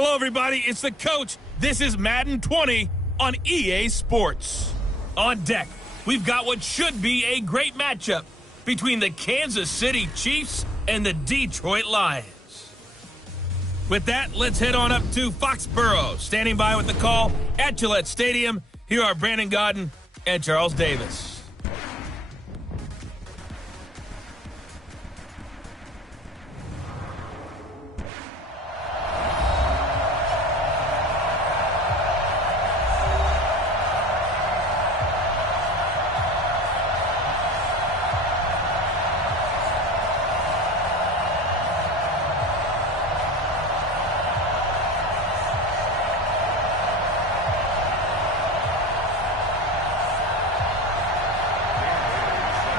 Hello, everybody. It's the coach. This is Madden 20 on EA Sports. On deck, we've got what should be a great matchup between the Kansas City Chiefs and the Detroit Lions. With that, let's head on up to Foxborough. Standing by with the call at Gillette Stadium, here are Brandon Godden and Charles Davis.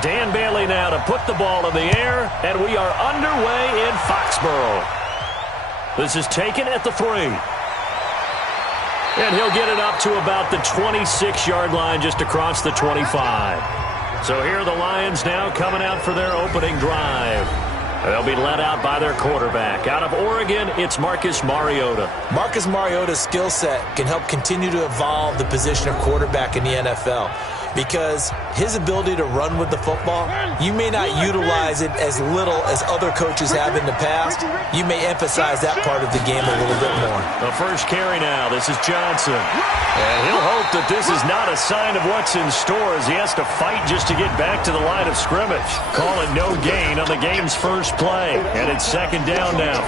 Dan Bailey now to put the ball in the air, and we are underway in Foxborough. This is taken at the 3. And he'll get it up to about the 26-yard line, just across the 25. So here are the Lions now coming out for their opening drive. They'll be led out by their quarterback. Out of Oregon, it's Marcus Mariota. Marcus Mariota's skill set can help continue to evolve the position of quarterback in the NFL. Because his ability to run with the football, you may not utilize it as little as other coaches have in the past. You may emphasize that part of the game a little bit more. The first carry now. This is Johnson. And he'll hope that this is not a sign of what's in store as he has to fight just to get back to the line of scrimmage. Call it no gain on the game's first play. And it's second down now.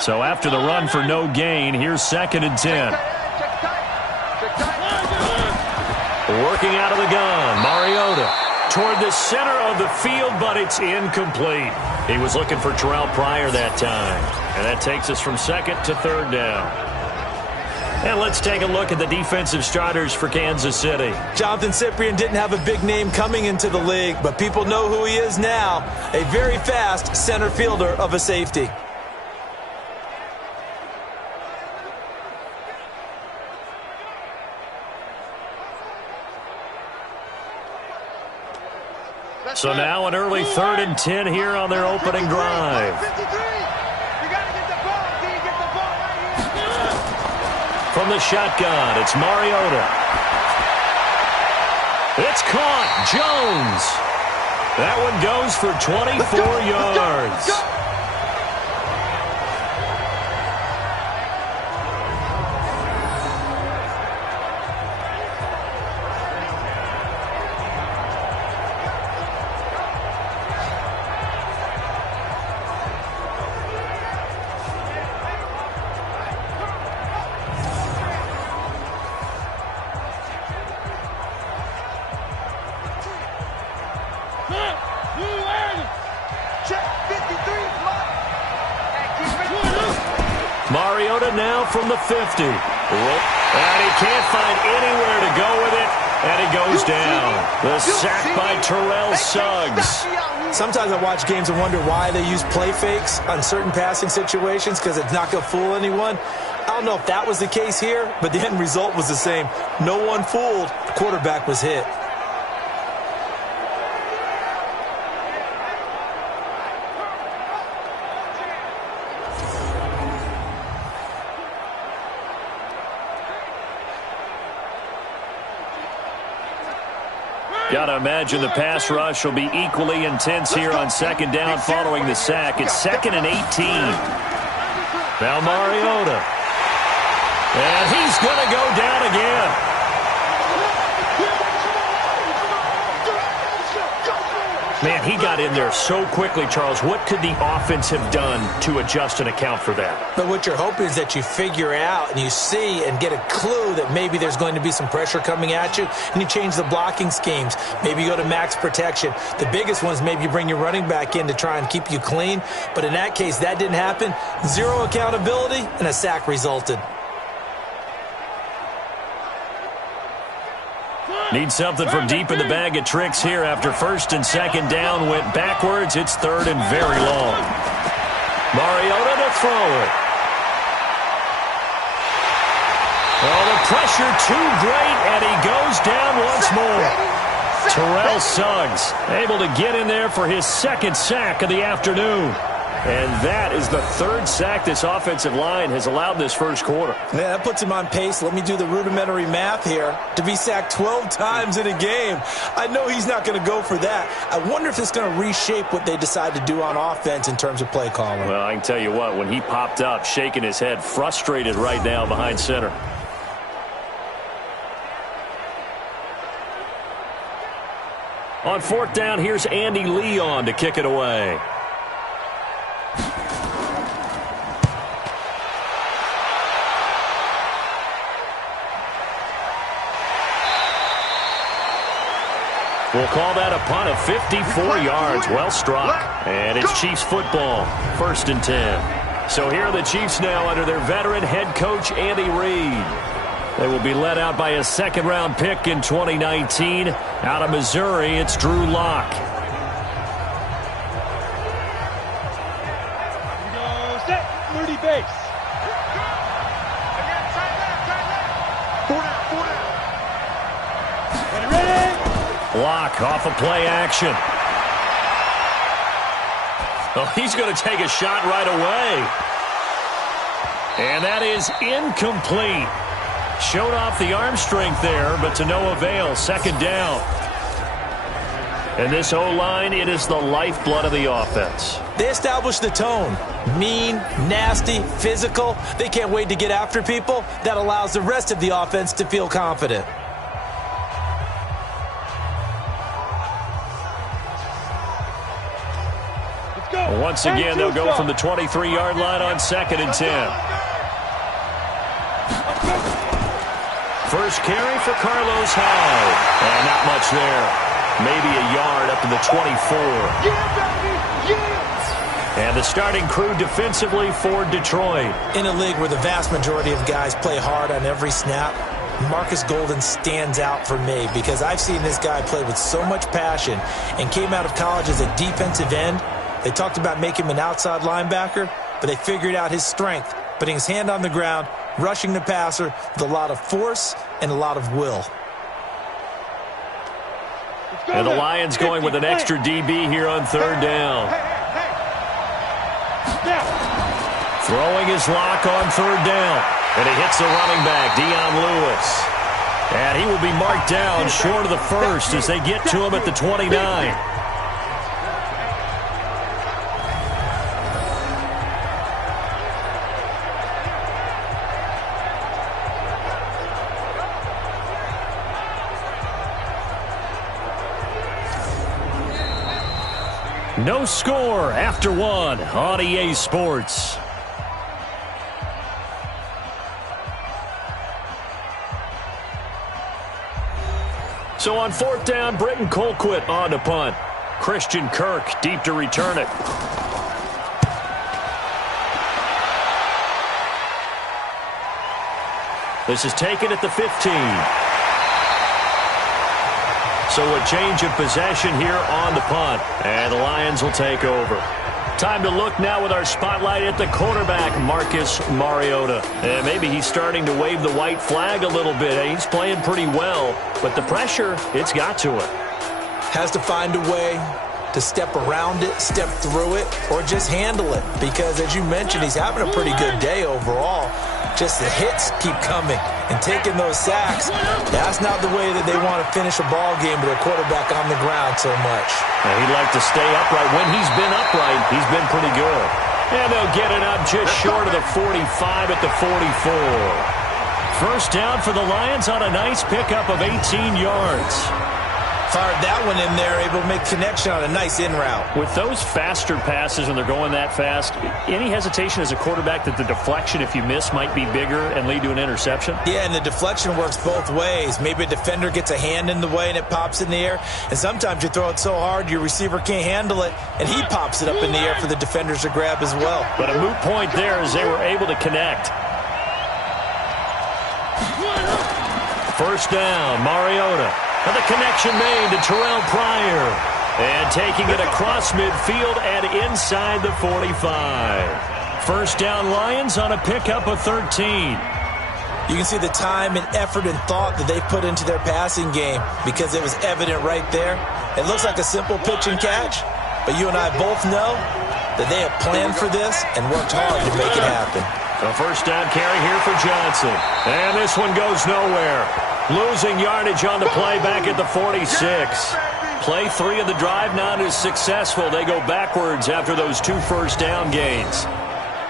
So after the run for no gain, here's 2nd and 10. Working out of the gun, Mariota toward the center of the field, but it's incomplete. He was looking for Terrell Pryor that time. And that takes us from 2nd to 3rd down. And let's take a look at the defensive starters for Kansas City. Jonathan Cyprien didn't have a big name coming into the league, but people know who he is now. A very fast center fielder of a safety. So now an early 3rd and 10 here on their opening drive. From the shotgun, it's Mariota. It's caught. Jones. That one goes for 24 yards. Mariota now from the 50. And he can't find anywhere to go with it, and he goes down. The sack by Terrell Suggs. Sometimes I watch games and wonder why they use play fakes on certain passing situations, because it's not going to fool anyone. I don't know if that was the case here, but the end result was the same. No one fooled. The quarterback was hit. Got to imagine the pass rush will be equally intense here on 2nd down following the sack. It's 2nd and 18. Now Mariota. And he's going to go down again. Man, he got in there so quickly, Charles. What could the offense have done to adjust and account for that? But what you're hoping is that you figure out and you see and get a clue that maybe there's going to be some pressure coming at you, and you change the blocking schemes. Maybe you go to max protection. The biggest one is maybe you bring your running back in to try and keep you clean. But in that case, that didn't happen. Zero accountability, and a sack resulted. Need something from deep in the bag of tricks here after 1st and 2nd down went backwards. It's 3rd and very long. Mariota to throw it. pressure too great, and he goes down once more. Terrell Suggs able to get in there for his second sack of the afternoon. And that is the third sack this offensive line has allowed in this first quarter. Yeah, that puts him on pace. Let me do the rudimentary math here. To be sacked 12 times in a game. I know he's not going to go for that. I wonder if it's going to reshape what they decide to do on offense in terms of play calling. Well, I can tell you what, when he popped up, shaking his head, frustrated right now behind center. On fourth down, here's Andy Leon to kick it away. We'll call that a punt of 54 yards. Well struck. And it's Chiefs football. 1st and 10. So here are the Chiefs now under their veteran head coach, Andy Reid. They will be led out by a second-round pick in 2019. Out of Missouri, it's Drew Lock. Set, 30 base. Lock off of play action. Oh, he's going to take a shot right away. And that is incomplete. Showed off the arm strength there, but to no avail. Second down. And this O-line, it is the lifeblood of the offense. They established the tone. Mean, nasty, physical. They can't wait to get after people. That allows the rest of the offense to feel confident. Once again, they'll go from the 23-yard line on 2nd and 10. First carry for Carlos Hyde. And not much there. Maybe a yard up to the 24. And the starting crew defensively for Detroit. In a league where the vast majority of guys play hard on every snap, Marcus Golden stands out for me because I've seen this guy play with so much passion and came out of college as a defensive end. They talked about making him an outside linebacker, but they figured out his strength, putting his hand on the ground, rushing the passer with a lot of force and a lot of will. And the Lions going with an extra DB here on 3rd down. Throwing his Lock on 3rd down. And he hits the running back, Dion Lewis. And he will be marked down short of the first as they get to him at the 29. No score after 1 on EA Sports. So on 4th down, Britton Colquitt on to punt. Christian Kirk deep to return it. This is taken at the 15. So a change of possession here on the punt. And the Lions will take over. Time to look now with our spotlight at the quarterback, Marcus Mariota. And maybe he's starting to wave the white flag a little bit. He's playing pretty well, but the pressure, it's got to him. Has to find a way to step around it, step through it, or just handle it. Because as you mentioned, he's having a pretty good day overall. Just the hits keep coming and taking those sacks. That's not the way that they want to finish a ball game with their quarterback on the ground so much. And he'd like to stay upright. When he's been upright, he's been pretty good. And they'll get it up just short of the 45 at the 44. First down for the Lions on a nice pickup of 18 yards. Fired that one in there, able to make connection on a nice in route. With those faster passes when they're going that fast, any hesitation as a quarterback that the deflection, if you miss, might be bigger and lead to an interception? Yeah, and the deflection works both ways. Maybe a defender gets a hand in the way and it pops in the air. And sometimes you throw it so hard your receiver can't handle it, and he pops it up in the air for the defenders to grab as well. But a moot point there as they were able to connect. First down, Mariota. And the connection made to Terrell Pryor. And taking it across midfield and inside the 45. First down, Lions on a pickup of 13. You can see the time and effort and thought that they put into their passing game because it was evident right there. It looks like a simple pitch and catch, but you and I both know that they have planned for this and worked hard to make it happen. A first down carry here for Johnson. And this one goes nowhere. Losing yardage on the play back at the 46. Play 3 of the drive not as successful. They go backwards after those 2 first down gains.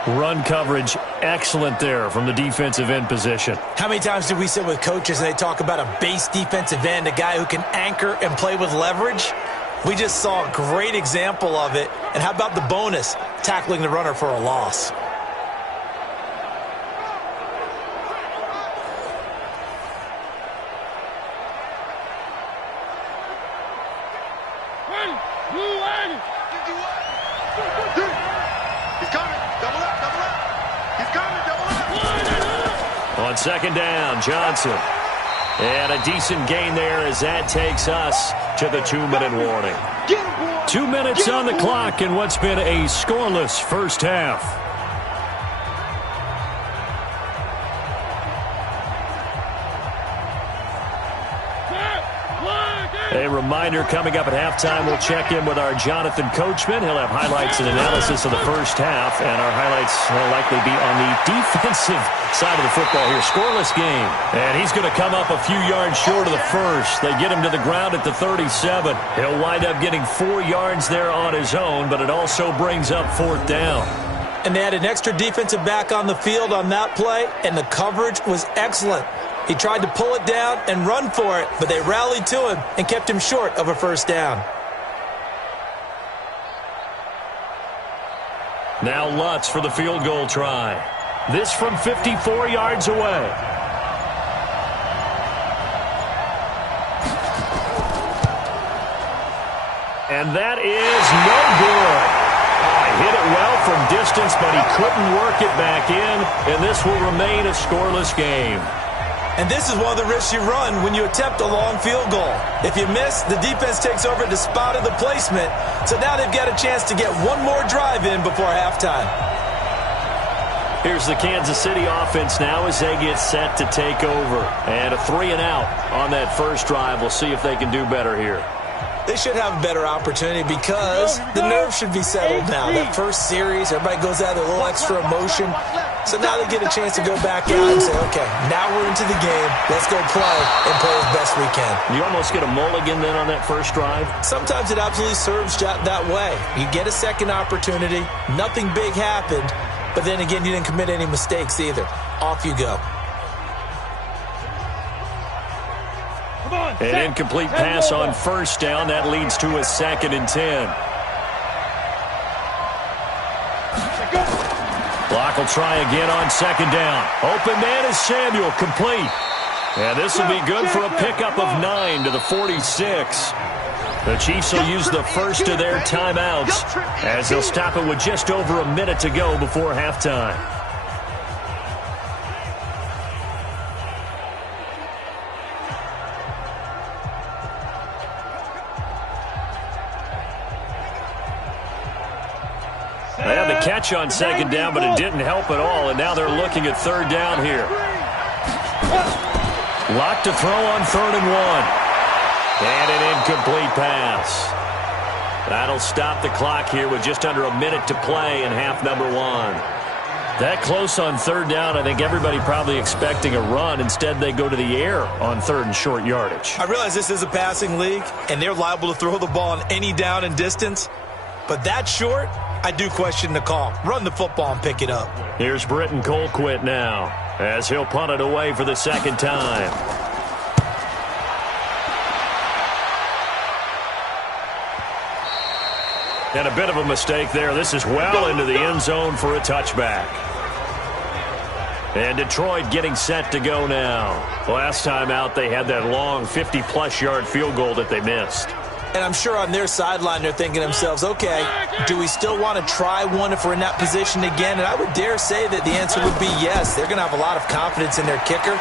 Run coverage excellent there from the defensive end position. How many times do we sit with coaches and they talk about a base defensive end, a guy who can anchor and play with leverage? We just saw a great example of it. And how about the bonus, tackling the runner for a loss? On second down, Johnson. And a decent gain there as that takes us to the 2-minute warning. 2 minutes on the clock in what's been a scoreless first half. A reminder coming up at halftime, we'll check in with our Jonathan Coachman. He'll have highlights and analysis of the first half, and our highlights will likely be on the defensive side of the football here. Scoreless game, and he's going to come up a few yards short of the first. They get him to the ground at the 37. He'll wind up getting 4 yards there on his own, but it also brings up 4th down. And they had an extra defensive back on the field on that play, and the coverage was excellent. He tried to pull it down and run for it, but they rallied to him and kept him short of a first down. Now Lutz for the field goal try. This from 54 yards away. And that is no good. Hit it well from distance, but he couldn't work it back in, and this will remain a scoreless game. And this is one of the risks you run when you attempt a long field goal. If you miss, the defense takes over the spot of the placement. So now they've got a chance to get one more drive in before halftime. Here's the Kansas City offense now as they get set to take over. And a 3 and out on that first drive. We'll see if they can do better here. They should have a better opportunity because the nerves should be settled now. That first series, everybody goes out with a little extra emotion. So now they get a chance to go back out and say, okay, now we're into the game. Let's go play and play as best we can. You almost get a mulligan then on that first drive? Sometimes it absolutely serves that way. You get a second opportunity. Nothing big happened. But then again, you didn't commit any mistakes either. Off you go. An incomplete pass on first down. That leads to a 2nd and 10. Block will try again on 2nd down. Open man is Samuel, complete. And this will be good for a pickup of 9 to the 46. The Chiefs will use the first of their timeouts as they'll stop it with just over a minute to go before halftime. They had the catch on 2nd down, but it didn't help at all, and now they're looking at 3rd down here. Lock to throw on 3rd and 1. And an incomplete pass. That'll stop the clock here with just under a minute to play in half number 1. That close on 3rd down, I think everybody probably expecting a run. Instead, they go to the air on 3rd and short yardage. I realize this is a passing league, and they're liable to throw the ball on any down and distance. But that short, I do question the call. Run the football and pick it up. Here's Britton Colquitt now as he'll punt it away for the 2nd time. And a bit of a mistake there. This is well into the end zone for a touchback. And Detroit getting set to go now. Last time out, they had that long 50-plus yard field goal that they missed. And I'm sure on their sideline they're thinking to themselves, okay, do we still want to try one if we're in that position again? And I would dare say that the answer would be yes. They're going to have a lot of confidence in their kicker.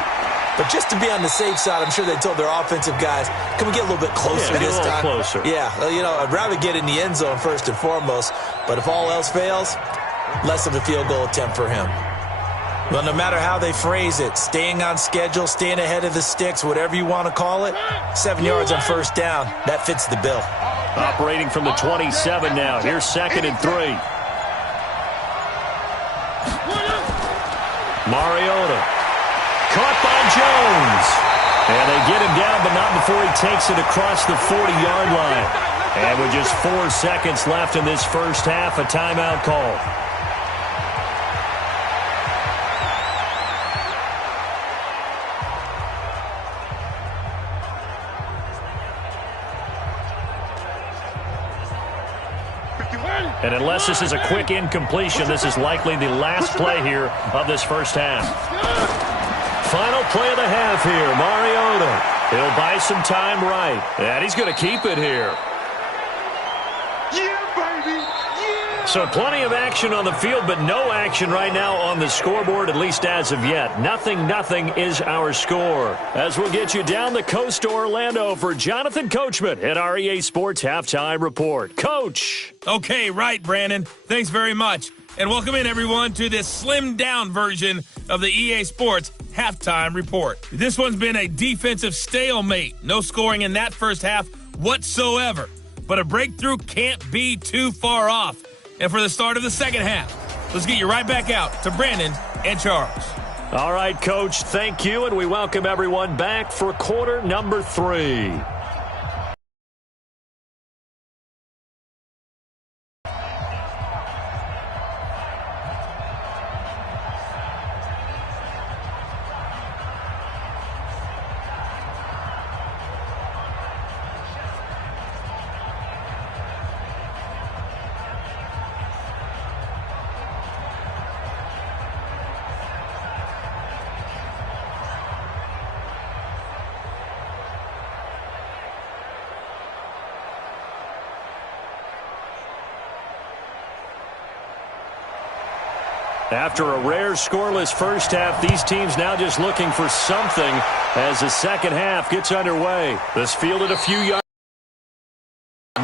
But just to be on the safe side, I'm sure they told their offensive guys, can we get a little bit closer this time? Closer. Yeah, you know, I'd rather get in the end zone first and foremost. But if all else fails, less of a field goal attempt for him. Well, no matter how they phrase it, staying on schedule, staying ahead of the sticks, whatever you want to call it, 7 yards on first down, that fits the bill. Operating from the 27 now. Here's 2nd and 3. Mariota. Caught by Jones. And they get him down, but not before he takes it across the 40-yard line. And with just 4 seconds left in this first half, a timeout call. And unless this is a quick incompletion, this is likely the last play here of this first half. Final play of the half here, Mariota. He'll buy some time right. And he's going to keep it here. Yeah, baby! Yeah! So plenty of action on the field, but no action right now on the scoreboard, at least as of yet. 0-0 is our score. As we'll get you down the coast to Orlando for Jonathan Coachman at our EA Sports Halftime Report. Coach! Okay, right, Brandon. Thanks very much. And welcome in, everyone, to this slimmed-down version of the EA Sports Halftime Report. This one's been a defensive stalemate. No scoring in that first half whatsoever. But a breakthrough can't be too far off. And for the start of the second half, let's get you right back out to Brandon and Charles. All right, Coach, thank you, and we welcome everyone back for quarter number 3. After a rare scoreless first half, these teams now just looking for something as the second half gets underway. This fielded a few yards.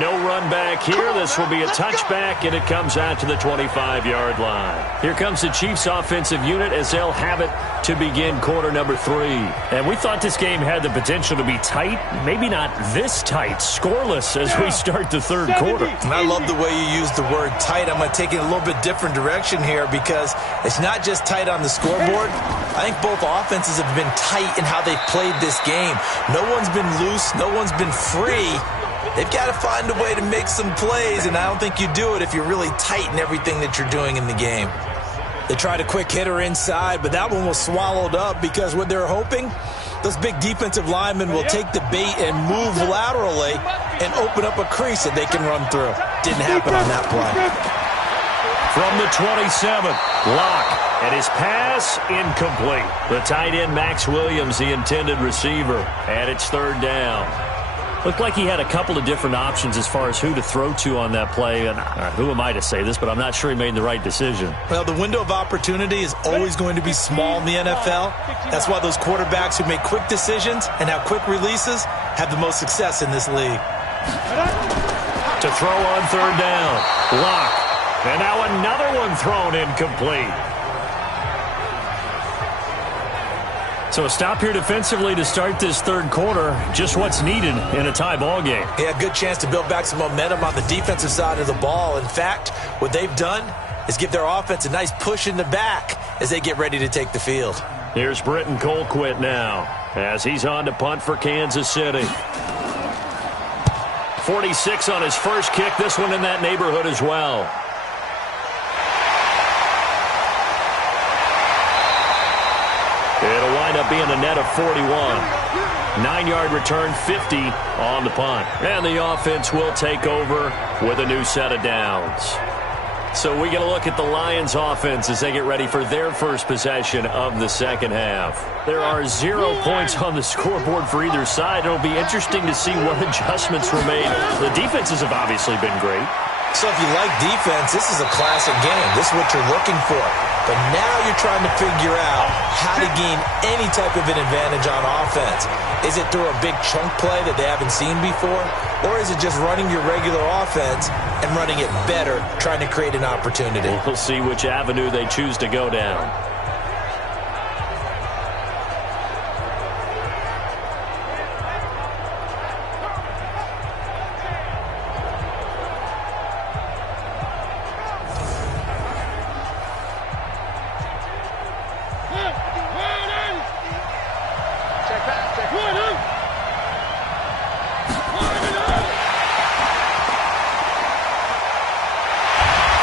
No run back here. This will be a touchback, and it comes out to the 25-yard line. Here comes the Chiefs offensive unit as they'll have it to begin quarter number 3. And we thought this game had the potential to be tight, maybe not this tight, scoreless as we start the third quarter. And I love the way you use the word tight. I'm going to take it a little bit different direction here because it's not just tight on the scoreboard. I think both offenses have been tight in how they've played this game. No one's been loose. No one's been free. They've got to find a way to make some plays, and I don't think you do it if you're really tight in everything that you're doing in the game. They tried a quick hitter inside, but that one was swallowed up because what they're hoping, those big defensive linemen will take the bait and move laterally and open up a crease that they can run through. Didn't happen on that play. From the 27, Locke, and his pass incomplete. The tight end, Max Williams, the intended receiver, and it's third down. Looked like he had a couple of different options as far as who to throw to on that play. And who am I to say this, but I'm not sure he made the right decision. Well, the window of opportunity is always going to be small in the NFL. That's why those quarterbacks who make quick decisions and have quick releases have the most success in this league. To throw on third down, Locke. And now another one thrown incomplete. So a stop here defensively to start this third quarter. Just what's needed in a tie ball game. Yeah, good chance to build back some momentum on the defensive side of the ball. In fact, what they've done is give their offense a nice push in the back as they get ready to take the field. Here's Britton Colquitt now as he's on to punt for Kansas City. 46 on his first kick. This one in that neighborhood as well. It'll wind up being a net of 41. 9-yard return, 50 on the punt. And the offense will take over with a new set of downs. So we get a look at the Lions offense as they get ready for their first possession of the second half. There are 0 points on the scoreboard for either side. It'll be interesting to see what adjustments were made. The defenses have obviously been great. So if you like defense, this is a classic game. This is what you're looking for. But now you're trying to figure out how to gain any type of an advantage on offense. Is it through a big chunk play that they haven't seen before? Or is it just running your regular offense and running it better, trying to create an opportunity? We'll see which avenue they choose to go down.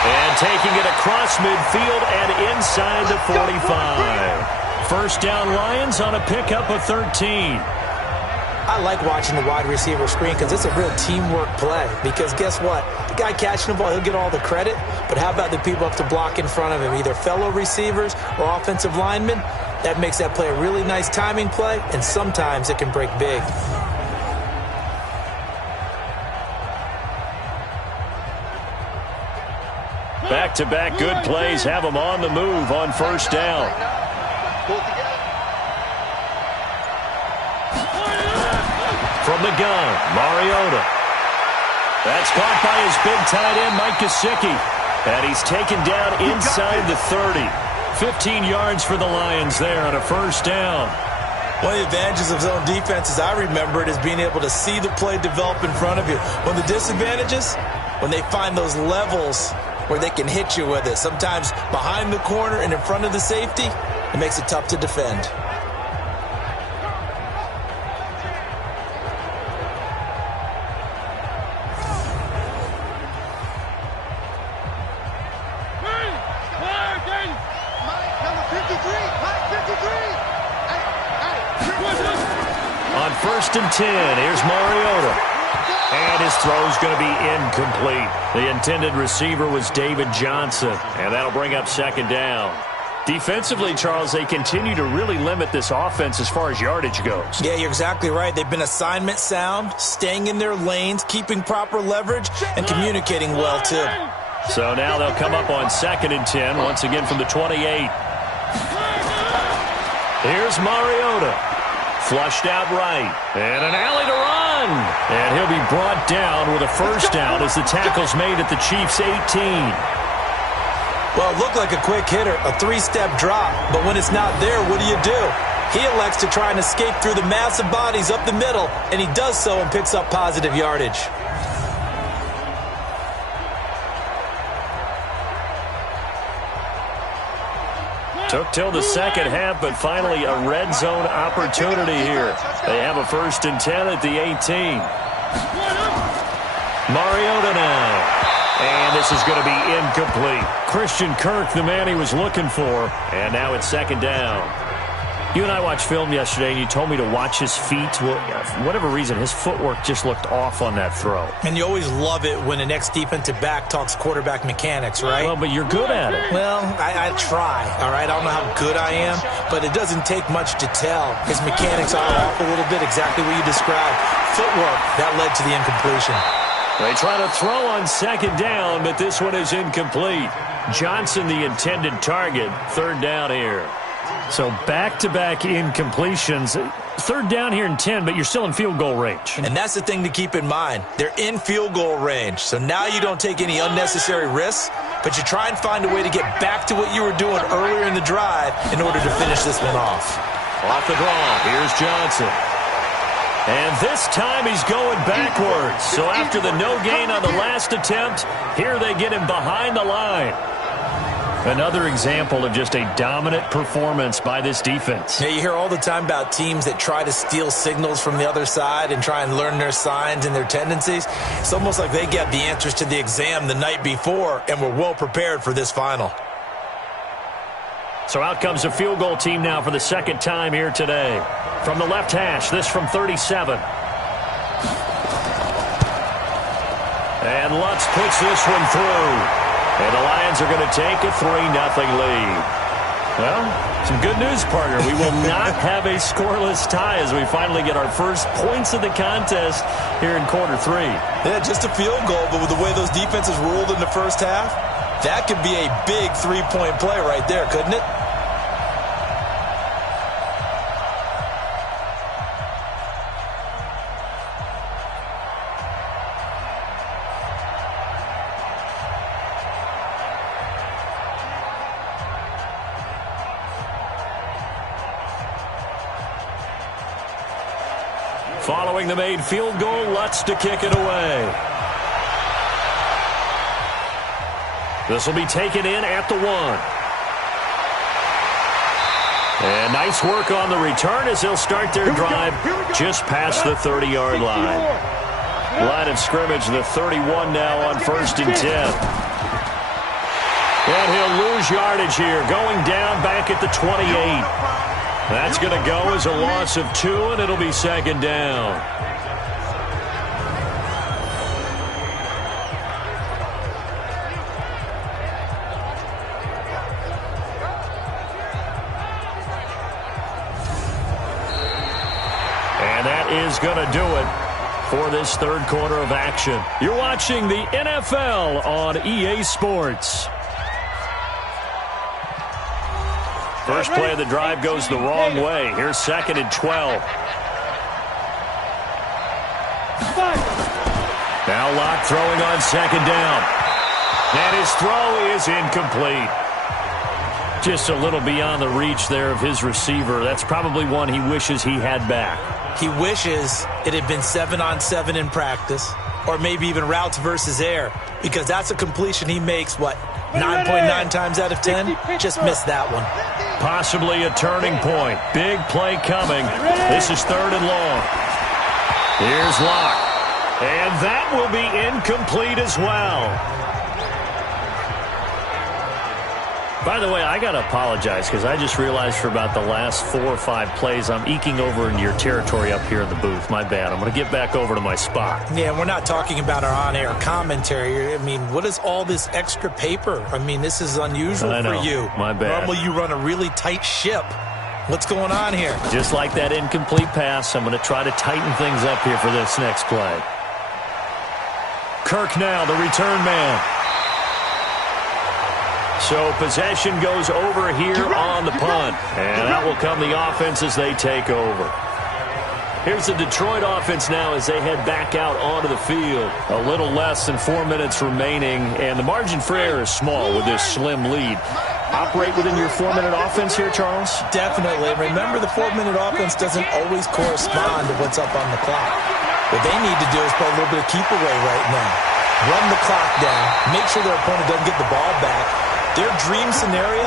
And taking it across midfield and inside the 45. First down Lions on a pickup of 13. I like watching the wide receiver screen because it's a real teamwork play. Because guess what? The guy catching the ball, he'll get all the credit. But how about the people up to block in front of him, either fellow receivers or offensive linemen? That makes that play a really nice timing play, and sometimes it can break big. Back-to-back good plays have them on the move on first down. From the gun, Mariota. That's caught by his big tight end, Mike Gesicki. And he's taken down inside the 30. 15 yards for the Lions there on a first down. One of the advantages of zone defense, as I remember it, is being able to see the play develop in front of you. One of the disadvantages, when they find those levels where they can hit you with it, sometimes behind the corner and in front of the safety, it makes it tough to defend. On first and 10, here's Mariota. And his throw's going to be incomplete. The intended receiver was David Johnson. And that'll bring up second down. Defensively, Charles, they continue to really limit this offense as far as yardage goes. Yeah, you're exactly right. They've been assignment sound, staying in their lanes, keeping proper leverage, and communicating well, too. So now they'll come up on second and 10, once again from the 28. Here's Mariota. Flushed out right. And an alley to run. And he'll be brought down with a first down as the tackle's made at the Chiefs' 18. Well, it looked like a quick hitter, a three-step drop. But when it's not there, what do? He elects to try and escape through the massive bodies up the middle, and he does so and picks up positive yardage. Took till the second half, but finally a red zone opportunity here. They have a first and 10 at the 18. Mariota now. And this is going to be incomplete. Christian Kirk, the man he was looking for. And now it's second down. You and I watched film yesterday, and you told me to watch his feet. Well, for whatever reason, his footwork just looked off on that throw. And you always love it when the next defensive back talks quarterback mechanics, right? Well, but you're good at it. Well, I try, all right? I don't know how good I am, but it doesn't take much to tell. His mechanics are off a little bit, exactly what you described. Footwork, that led to the incompletion. They try to throw on second down, but this one is incomplete. Johnson, the intended target. Third down here. So back-to-back incompletions. Third down here in 10, but you're still in field goal range. And that's the thing to keep in mind. They're in field goal range. So now you don't take any unnecessary risks, but you try and find a way to get back to what you were doing earlier in the drive in order to finish this one off. Off the draw, here's Johnson. And this time he's going backwards. So after the no gain on the last attempt, here they get him behind the line. Another example of just a dominant performance by this defense. Yeah, you hear all the time about teams that try to steal signals from the other side and try and learn their signs and their tendencies. It's almost like they get the answers to the exam the night before and were well prepared for this final. So out comes the field goal team now for the second time here today. From the left hash, this from 37. And Lutz puts this one through. And the Lions are going to take a 3-0 lead. Well, some good news, partner. We will not have a scoreless tie as we finally get our first points of the contest here in quarter 3. Yeah, just a field goal, but with the way those defenses ruled in the first half, that could be a big three-point play right there, couldn't it? Following the made field goal, Lutz to kick it away. This will be taken in at the 1. And nice work on the return as they'll start their drive just past the 30-yard line. Line of scrimmage, the 31 now on 1st and 10. And he'll lose yardage here, going down back at the 28. That's going to go as a loss of 2, and it'll be 2nd down. And that is going to do it for this third quarter of action. You're watching the NFL on EA Sports. First play of the drive goes the wrong way. Here's 2nd and 12. Now Locke throwing on 2nd down. And his throw is incomplete. Just a little beyond the reach there of his receiver. That's probably one he wishes he had back. He wishes it had been 7-on-7 in practice, or maybe even routes versus air, because that's a completion he makes, 9.9 times out of 10? Just missed that one. Possibly a turning point. Big play coming. This is 3rd and long. Here's Locke. And that will be incomplete as well. By the way, I got to apologize because I just realized for about the last 4 or 5 plays I'm eking over into your territory up here in the booth. My bad. I'm going to get back over to my spot. Yeah, we're not talking about our on-air commentary. I mean, what is all this extra paper? I mean, this is unusual for you. My bad. Normally you run a really tight ship. What's going on here? Just like that incomplete pass, I'm going to try to tighten things up here for this next play. Kirk now, the return man. So possession goes over here on the punt. And that will come the offense as they take over. Here's the Detroit offense now as they head back out onto the field. A little less than 4 minutes remaining, and the margin for error is small with this slim lead. Operate within your 4-minute offense here, Charles? Definitely. Remember, the 4-minute offense doesn't always correspond to what's up on the clock. What they need to do is play a little bit of keep away right now. Run the clock down. Make sure their opponent doesn't get the ball back. Their dream scenario,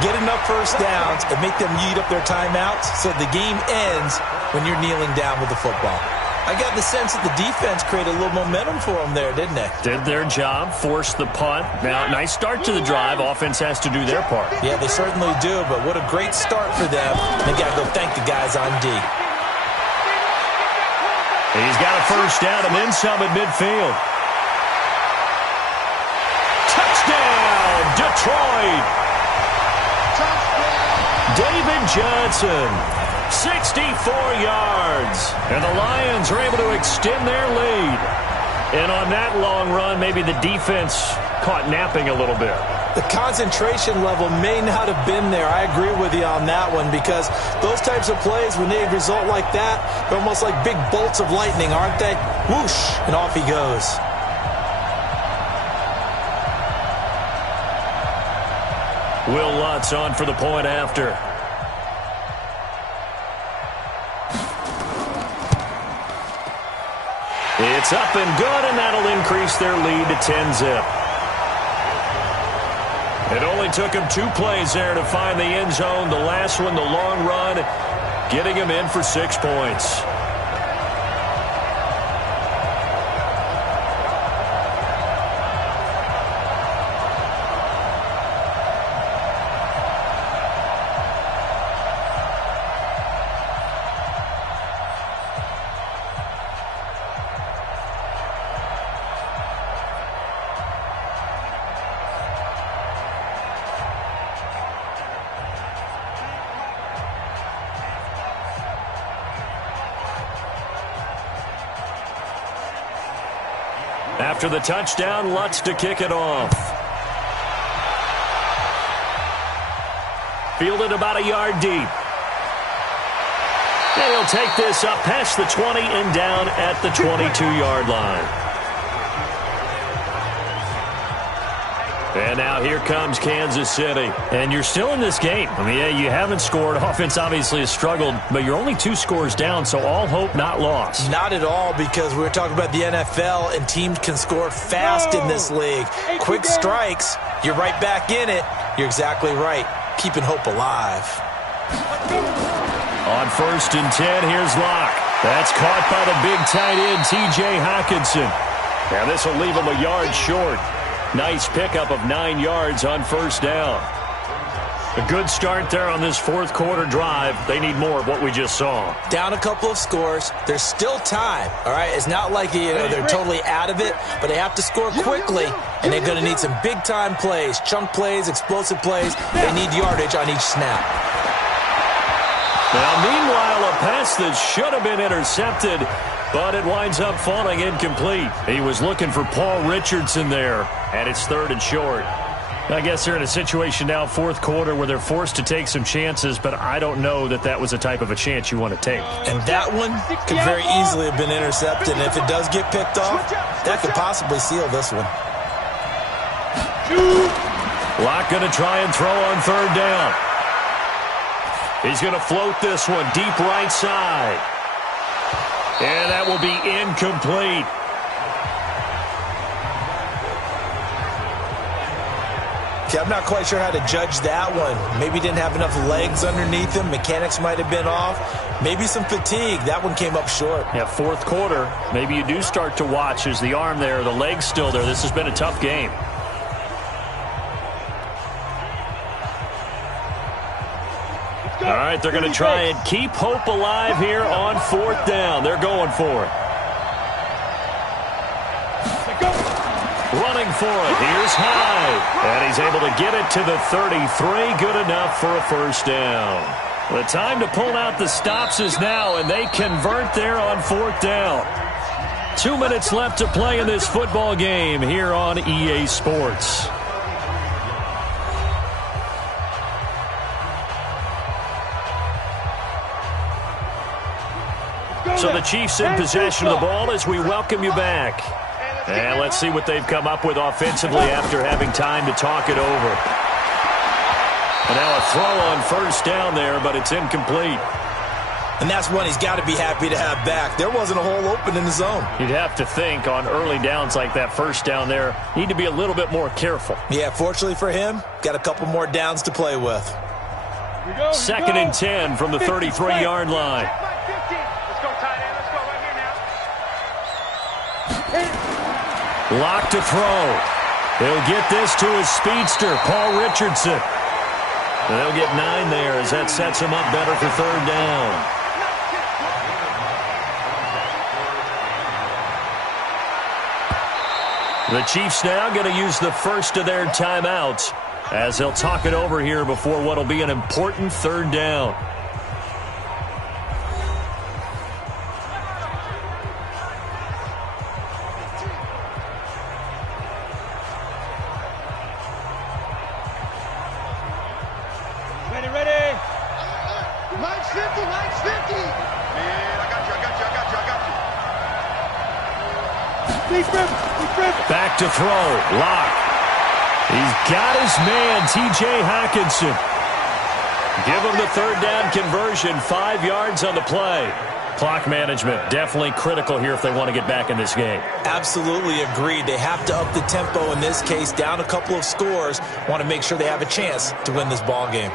get enough first downs and make them eat up their timeouts so the game ends when you're kneeling down with the football. I got the sense that the defense created a little momentum for them there, didn't they? Did their job, forced the punt. Now, nice start to the drive. Offense has to do their part. Yeah, they certainly do, but what a great start for them. They got to go thank the guys on D. He's got a first down and then some at midfield. Touchdown, Detroit! David Johnson, 64 yards. And the Lions are able to extend their lead. And on that long run, maybe the defense caught napping a little bit. The concentration level may not have been there. I agree with you on that one, because those types of plays, when they result like that, they're almost like big bolts of lightning, aren't they? Whoosh, and off he goes. Will Lutz on for the point after. It's up and good, and that'll increase their lead to 10-zip. It only took him 2 plays there to find the end zone. The last one, the long run, getting him in for 6 points. After the touchdown, Lutz to kick it off. Fielded about a yard deep. And he'll take this up past the 20 and down at the 22-yard line. And now here comes Kansas City. And you're still in this game. I mean, yeah, you haven't scored. Offense obviously has struggled, but you're only 2 scores down, so all hope not lost. Not at all, because we were talking about the NFL, and teams can score fast in this league. Quick strikes, you're right back in it. You're exactly right. Keeping hope alive. On 1st and 10, here's Locke. That's caught by the big tight end, T.J. Hockenson. Now this will leave him a yard short. Nice pickup of 9 yards on 1st down. A good start there on this 4th quarter drive. They need more of what we just saw. Down a couple of scores. There's still time, all right? It's not like they're totally out of it, but they have to score quickly, and they're going to need some big-time plays, chunk plays, explosive plays. They need yardage on each snap. Now, meanwhile, a pass that should have been intercepted, but it winds up falling incomplete. He was looking for Paul Richardson there, and it's 3rd and short. I guess they're in a situation now, 4th quarter, where they're forced to take some chances, but I don't know that that was the type of a chance you want to take. And that one could very easily have been intercepted, and if it does get picked off, that could possibly seal this one. Locke going to try and throw on 3rd down. He's going to float this one deep right side. And that will be incomplete. Okay, I'm not quite sure how to judge that one. Maybe didn't have enough legs underneath him. Mechanics might have been off. Maybe some fatigue. That one came up short. Yeah, 4th quarter. Maybe you do start to watch as the arm there, the leg's still there. This has been a tough game. All right, they're going to try and keep hope alive here on 4th down. They're going for it. Running for it. Here's Hyde. And he's able to get it to the 33. Good enough for a 1st down. The time to pull out the stops is now, and they convert there on 4th down. 2 minutes left to play in this football game here on EA Sports. So the Chiefs in possession of the ball as we welcome you back. And let's see what they've come up with offensively after having time to talk it over. And now a throw on 1st down there, but it's incomplete. And that's one he's got to be happy to have back. There wasn't a hole open in the zone. You'd have to think on early downs like that 1st down there, need to be a little bit more careful. Yeah, fortunately for him, got a couple more downs to play with. 2nd and 10 from the 33-yard line. Locke to throw. He'll get this to his speedster, Paul Richardson. And they'll get 9 there as that sets him up better for 3rd down. The Chiefs now going to use the first of their timeouts as they'll talk it over here before what will be an important 3rd down. Back to throw. Locke. He's got his man, T.J. Hockenson. Give him the 3rd down conversion. 5 yards on the play. Clock management definitely critical here if they want to get back in this game. Absolutely agreed. They have to up the tempo in this case. Down a couple of scores. Want to make sure they have a chance to win this ball game.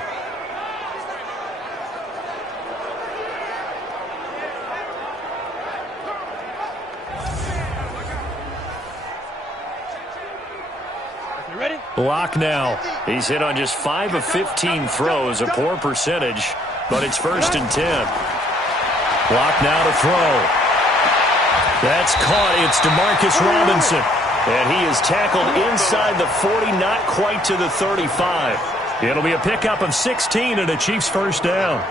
Locke now. He's hit on just 5 of 15 throws, a poor percentage, but it's 1st and 10. Locke now to throw. That's caught. It's DeMarcus Robinson. And he is tackled inside the 40, not quite to the 35. It'll be a pickup of 16 and a Chiefs 1st down.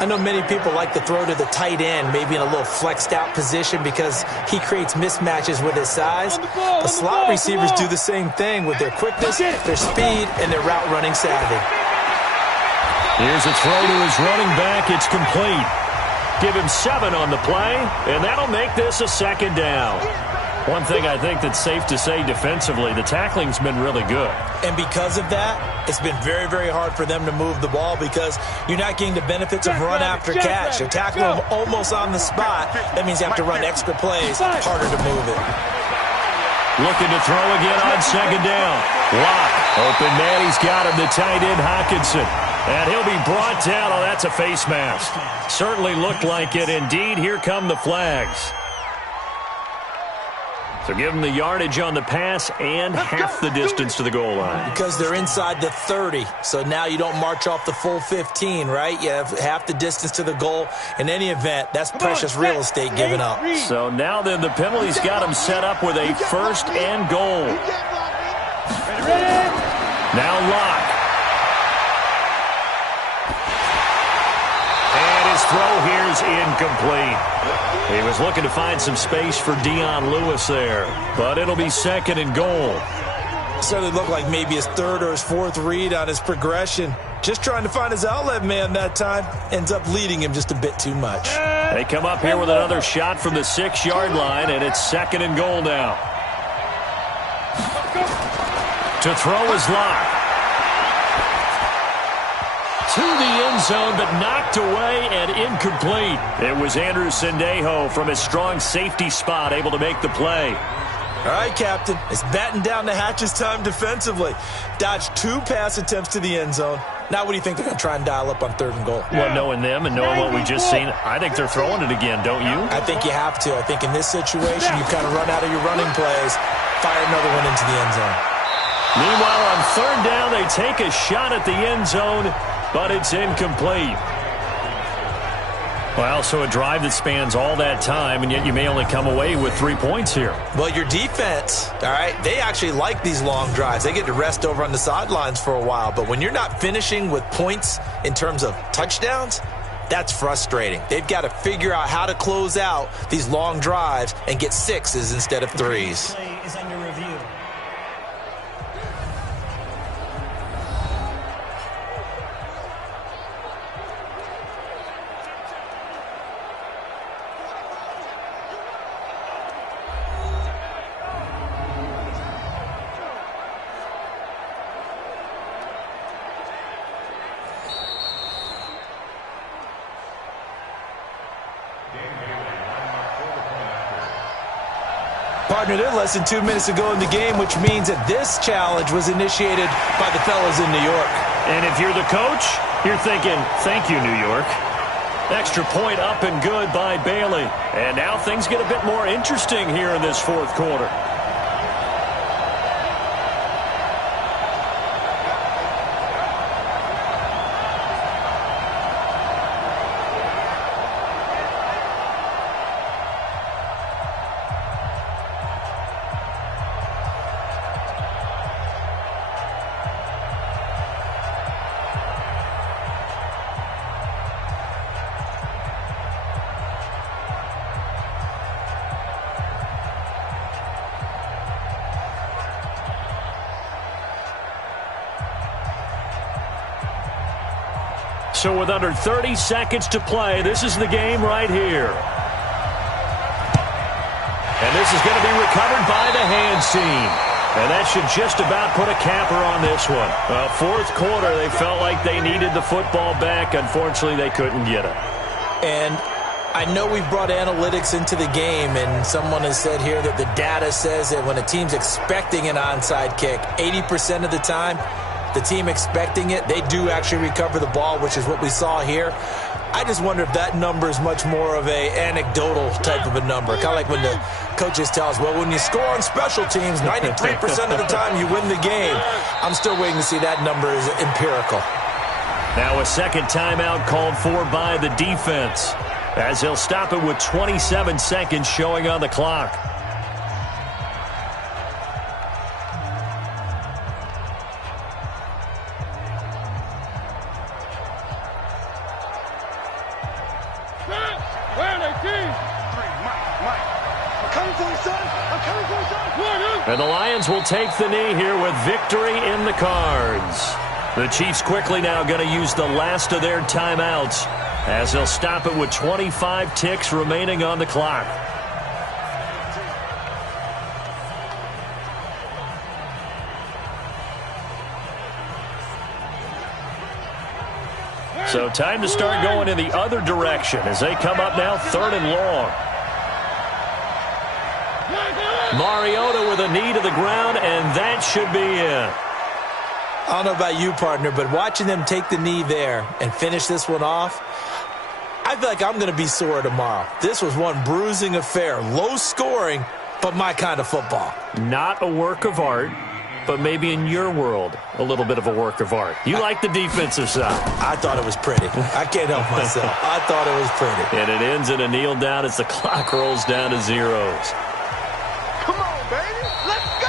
I know many people like to throw to the tight end, maybe in a little flexed out position because he creates mismatches with his size. But slot receivers do the same thing with their quickness, their speed, and their route running savvy. Here's a throw to his running back. It's complete. Give him 7 on the play, and that'll make this a 2nd down. One thing I think that's safe to say defensively, the tackling's been really good. And because of that, it's been very, very hard for them to move the ball because you're not getting the benefits of run after catch. You're tackling them almost on the spot. That means you have to run extra plays, harder to move it. Looking to throw again on 2nd down. Locke, open man, he's got him, the tight end Hockenson. And he'll be brought down. Oh, that's a face mask. Certainly looked like it. Indeed, here come the flags. So give them the yardage on the pass and half the distance to the goal line. Because they're inside the 30, so now you don't march off the full 15, right? You have half the distance to the goal. In any event, that's precious real estate given up. So now then the penalty's got him set up with a first and goal. Now Locke. And his throw here is incomplete. He was looking to find some space for Dion Lewis there, but it'll be second and goal. Certainly looked like maybe his third or his fourth read on his progression. Just trying to find his outlet man that time. Ends up leading him just a bit too much. They come up here with another shot from the 6-yard line, and it's second and goal now. To throw is Locke. To the end zone, but knocked away and incomplete. It was Andrew Sendejo from his strong safety spot able to make the play. All right, Captain. It's batten down the hatches time defensively. Dodged 2 pass attempts to the end zone. Now what do you think they're going to try and dial up on third and goal? Well, knowing them and knowing what we just seen, I think they're throwing it again, don't you? I think you have to. I think in this situation, you kind of run out of your running plays, fire another one into the end zone. Meanwhile, on third down, they take a shot at the end zone, but it's incomplete. Well, so a drive that spans all that time, and yet you may only come away with 3 points here. Well, your defense, all right, they actually like these long drives. They get to rest over on the sidelines for a while. But when you're not finishing with points in terms of touchdowns, that's frustrating. They've got to figure out how to close out these long drives and get 6s instead of 3s. Play is under review. Partner, they're less than 2 minutes to go in the game, which means that this challenge was initiated by the fellas in New York. And if you're the coach, you're thinking, thank you, New York. Extra point up and good by Bailey. And now things get a bit more interesting here in this fourth quarter. So with under 30 seconds to play, this is the game right here. And this is going to be recovered by the hands team. And that should just about put a capper on this one. Well, fourth quarter, they felt like they needed the football back. Unfortunately, they couldn't get it. And I know we've brought analytics into the game, and someone has said here that the data says that when a team's expecting an onside kick, 80% of the time, the team expecting it, they do actually recover the ball, which is what we saw here. I just wonder if that number is much more of a anecdotal type of a number. Kind of like when the coaches tell us, well, when you score on special teams, 93% of the time you win the game. I'm still waiting to see that number is empirical. Now a second timeout called for by the defense, as he'll stop it with 27 seconds showing on the clock. And the Lions will take the knee here with victory in the cards. The Chiefs quickly now going to use the last of their timeouts, as they'll stop it with 25 ticks remaining on the clock. So time to start going in the other direction as they come up now third and long. Mariota with a knee to the ground, and that should be it. I don't know about you, partner, but watching them take the knee there and finish this one off, I feel like I'm going to be sore tomorrow. This was one bruising affair. Low scoring, but my kind of football. Not a work of art, but maybe in your world, a little bit of a work of art. You like the defensive side. I thought it was pretty. I can't help myself. I thought it was pretty. And it ends in a kneel down as the clock rolls down to zeros. Come on, baby. Let's go.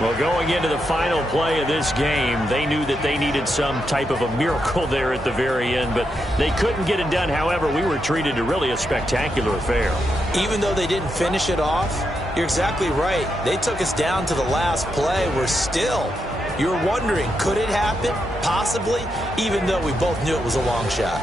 Well, going into the final play of this game, they knew that they needed some type of a miracle there at the very end, but they couldn't get it done. However, we were treated to really a spectacular affair. Even though they didn't finish it off, you're exactly right. They took us down to the last play. We're still, you're wondering, could it happen? Possibly, even though we both knew it was a long shot.